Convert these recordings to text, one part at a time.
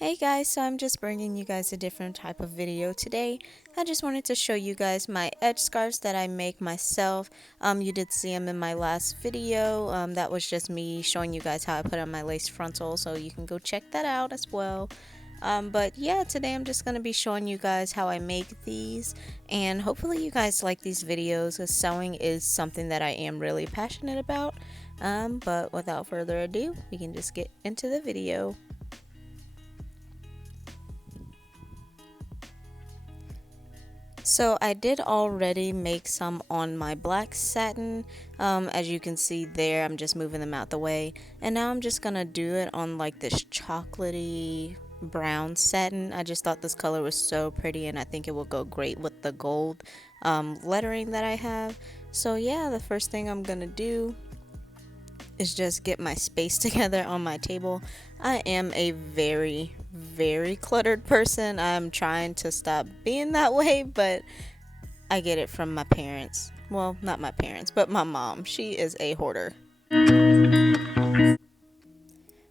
Hey guys, so I'm just bringing you guys a different type of video today. I just wanted to show you guys my edge scarves that I make myself. You did see them in my last video. That was just me showing you guys how I put on my lace frontal, so you can go check that out as well. But yeah, today I'm just going to be showing you guys how I make these, and hopefully you guys like these videos because sewing is something that I am really passionate about. But without further ado, we can just get into the video. So I did already make some on my black satin. As you can see there, I'm just moving them out the way. And now I'm just gonna do it on like this chocolatey brown satin. I just thought this color was so pretty and I think it will go great with the gold lettering that I have. So yeah, the first thing I'm gonna do is just get my space together on my table. I am a very cluttered person. I'm trying to stop being that way, but I get it from my parents. Well, not my parents, but my mom. She is a hoarder.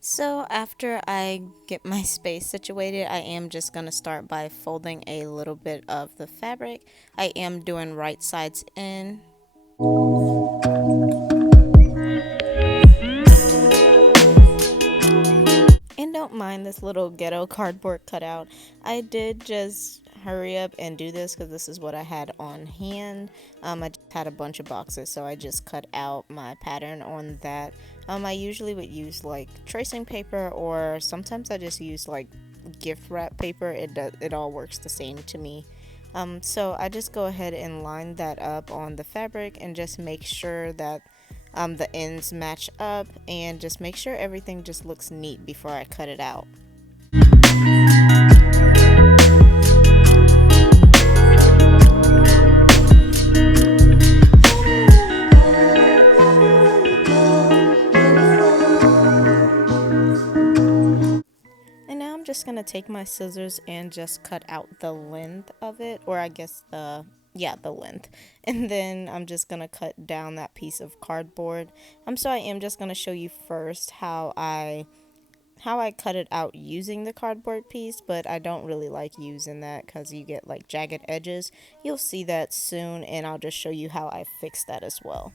So after I get my space situated, I am just going to start by folding a little bit of the fabric. I am doing right sides in. And don't mind this little ghetto cardboard cutout. I did just hurry up and do this because this is what I had on hand. I just had a bunch of boxes, so I just cut out my pattern on that. I usually would use like tracing paper, or sometimes I just use like gift wrap paper. It all works the same to me. So I just go ahead and line that up on the fabric and just make sure that the ends match up, and just make sure everything just looks neat before I cut it out. And now I'm just gonna take my scissors and just cut out the length of it, or I guess the length, and then I'm just gonna cut down that piece of cardboard. So I am just gonna show you first how I cut it out using the cardboard piece, but I don't really like using that because you get like jagged edges. You'll see that soon, and I'll just show you how I fix that as well.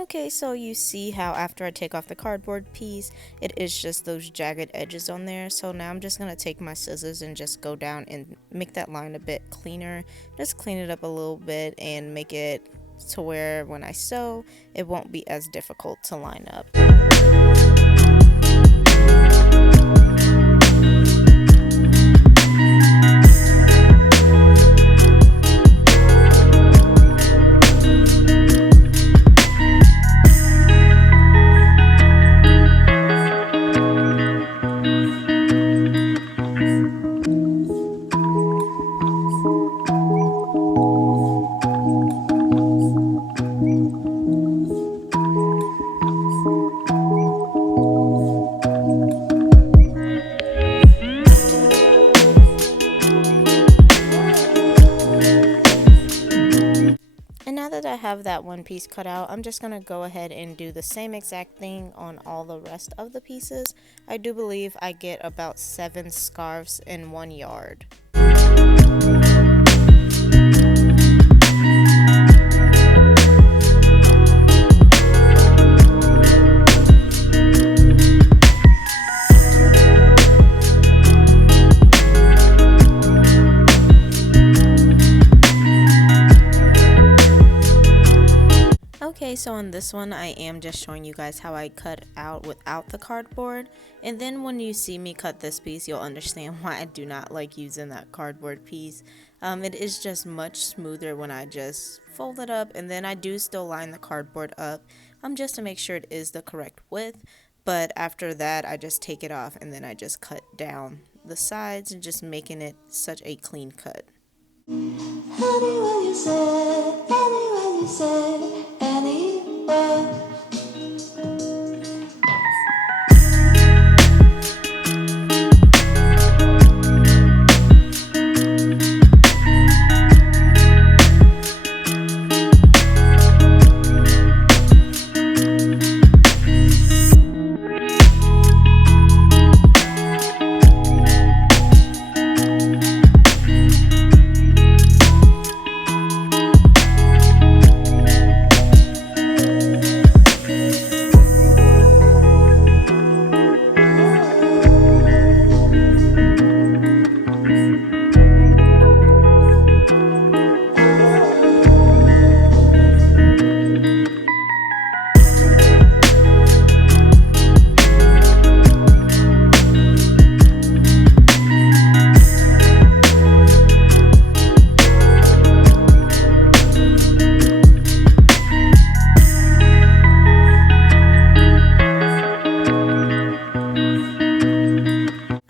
Okay, so you see how after I take off the cardboard piece, it is just those jagged edges on there. So now I'm just going to take my scissors and just go down and make that line a bit cleaner. Just clean it up a little bit and make it to where when I sew, it won't be as difficult to line up. And now that I have that one piece cut out, I'm just going to go ahead and do the same exact thing on all the rest of the pieces. I do believe I get about 7 scarves in 1 yard. Okay, so on this one, I am just showing you guys how I cut out without the cardboard. And then when you see me cut this piece, you'll understand why I do not like using that cardboard piece. It is just much smoother when I just fold it up, and then I do still line the cardboard up just to make sure it is the correct width. But after that, I just take it off and then I just cut down the sides and just making it such a clean cut. Anywhere you say, anywhere you say, anywhere.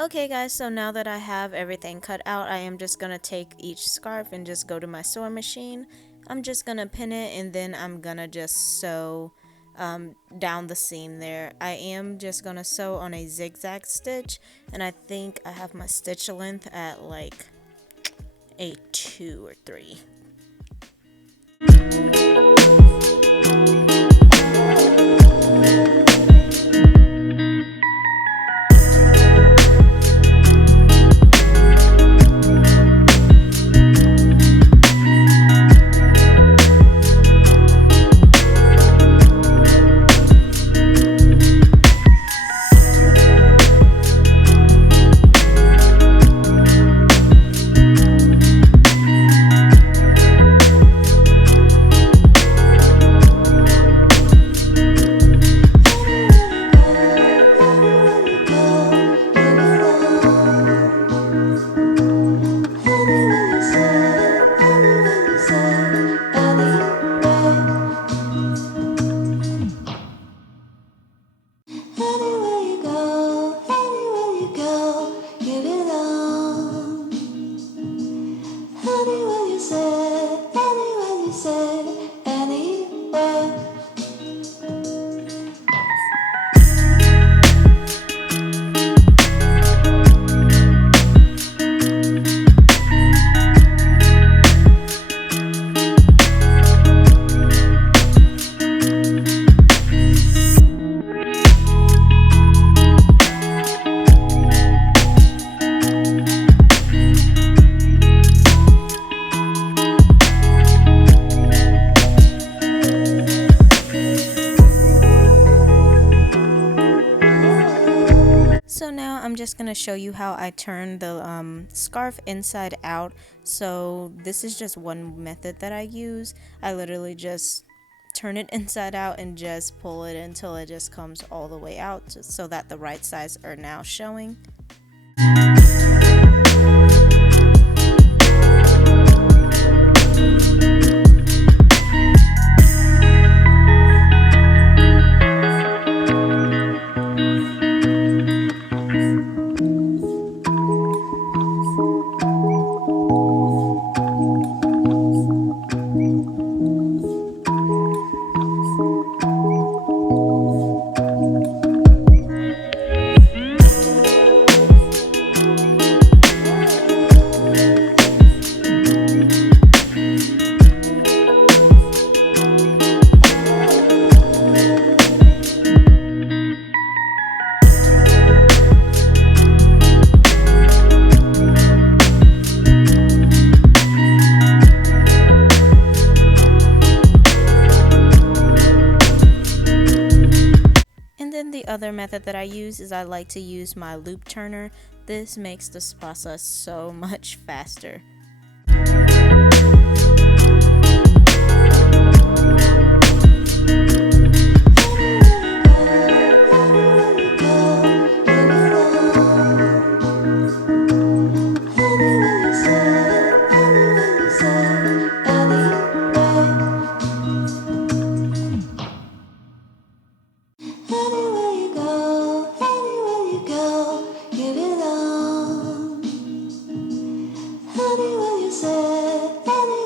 Okay guys, so now that I have everything cut out, I am just gonna take each scarf and just go to my sewing machine. I'm just gonna pin it and then I'm gonna just sew down the seam there. I am just gonna sew on a zigzag stitch, and I think I have my stitch length at like a 2 or 3. Anywhere you go, anywhere you go, give it on. Anywhere you say, anywhere. So now I'm just going to show you how I turn the scarf inside out. So this is just one method that I use. I literally just turn it inside out and just pull it until it just comes all the way out, so that the right sides are now showing. The other method that I use is I like to use my loop turner. This makes this process so much faster. Anywhere you say, anywhere.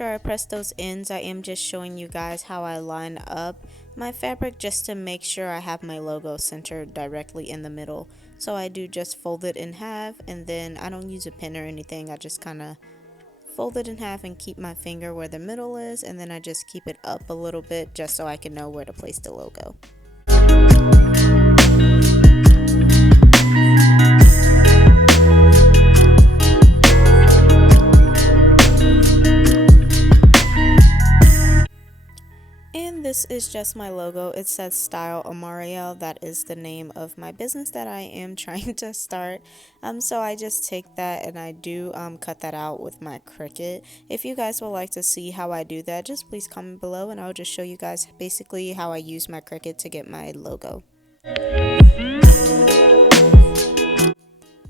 after I press those ends, I am just showing you guys how I line up my fabric just to make sure I have my logo centered directly in the middle. So I do just fold it in half, and then I don't use a pin or anything. I just kind of fold it in half and keep my finger where the middle is, and then I just keep it up a little bit just so I can know where to place the logo. And this is just my logo. It says Style Amariel. That is the name of my business that I am trying to start. So I just take that and I do cut that out with my Cricut. If you guys would like to see how I do that, just please comment below and I'll just show you guys basically how I use my Cricut to get my logo.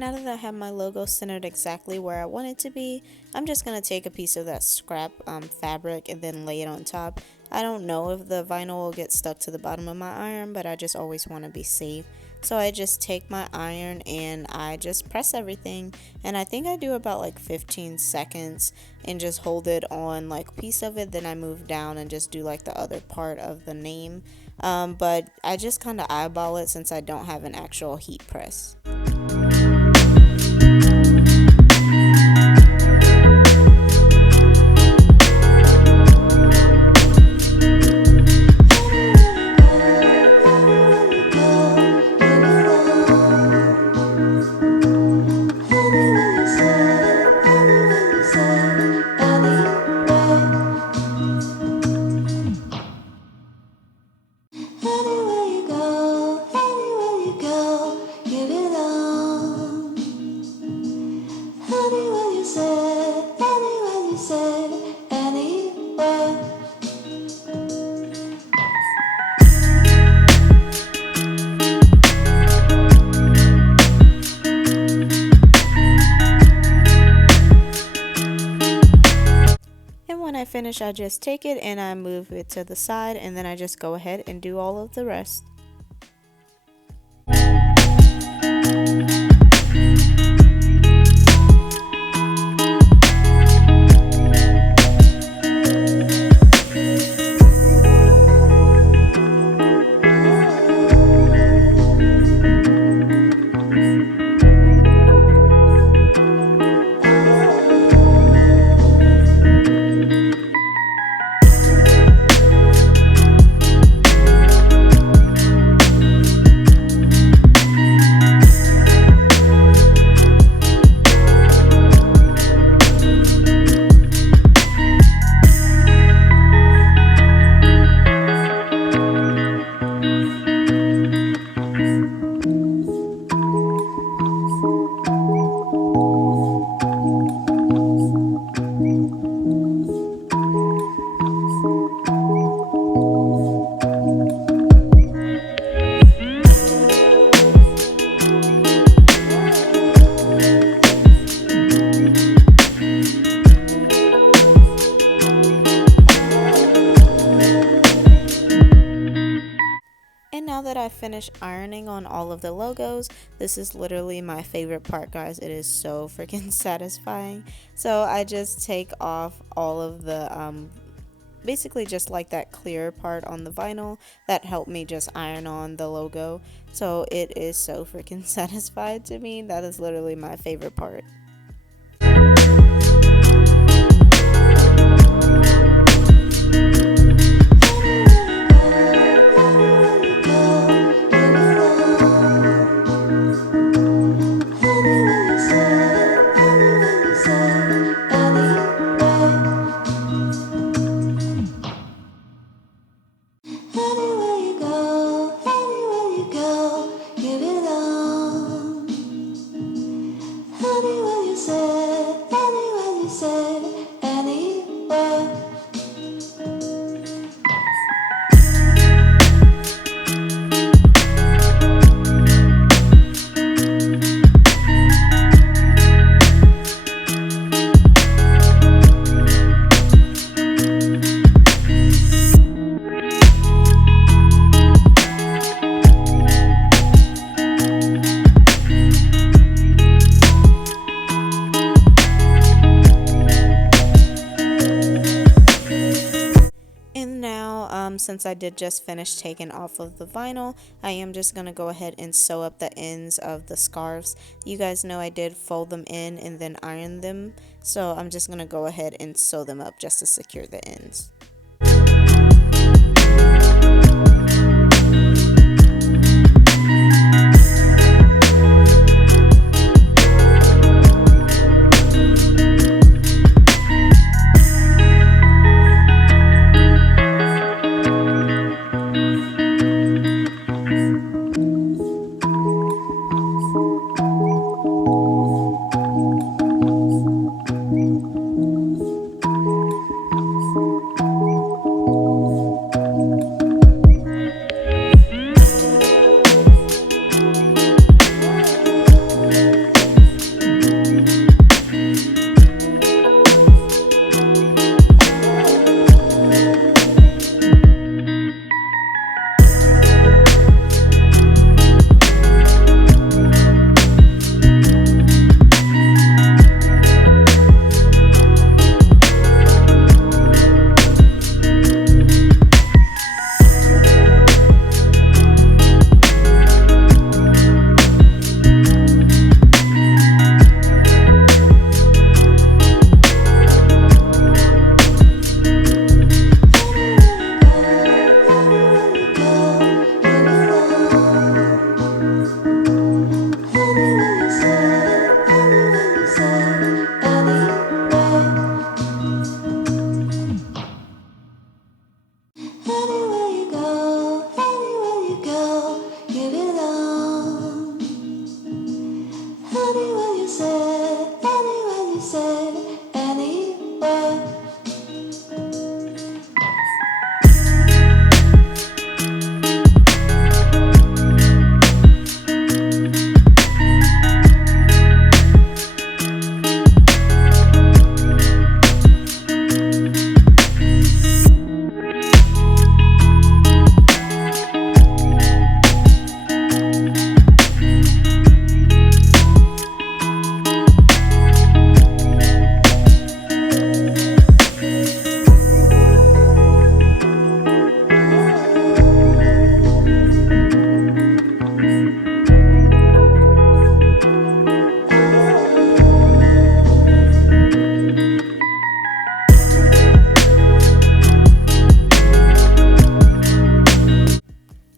Now that I have my logo centered exactly where I want it to be, I'm just going to take a piece of that scrap fabric and then lay it on top. I don't know if the vinyl will get stuck to the bottom of my iron, but I just always want to be safe. So I just take my iron and I just press everything, and I think I do about like 15 seconds and just hold it on like a piece of it, then I move down and just do like the other part of the name. But I just kind of eyeball it since I don't have an actual heat press. When I finish, I just take it and I move it to the side, and then I just go ahead and do all of the rest. Now that I finished ironing on all of the logos, this is literally my favorite part, guys. It is so freaking satisfying. So I just take off all of the basically just like that clear part on the vinyl that helped me just iron on the logo. So it is so freaking satisfied to me. That is literally my favorite part. since I did just finish taking off of the vinyl, I am just going to go ahead and sew up the ends of the scarves. You guys know I did fold them in and then iron them, so I'm just going to go ahead and sew them up just to secure the ends.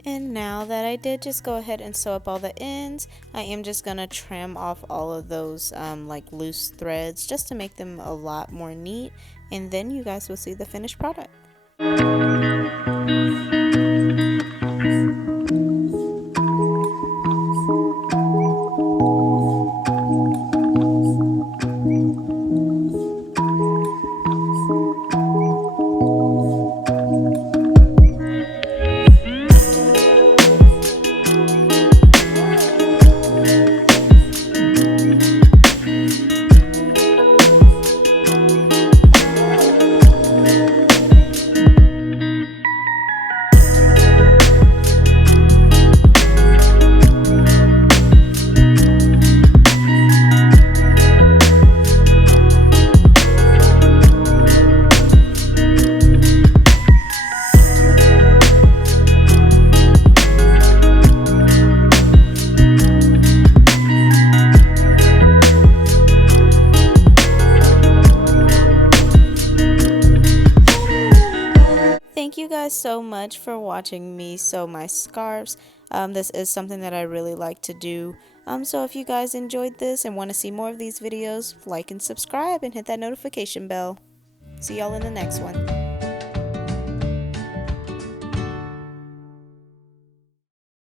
And now that I did just go ahead and sew up all the ends, I am just going to trim off all of those like loose threads just to make them a lot more neat, and then you guys will see the finished product. Thank you guys so much for watching me sew my scarves. This is something that I really like to do. So if you guys enjoyed this and want to see more of these videos, like and subscribe and hit that notification bell. See y'all in the next one.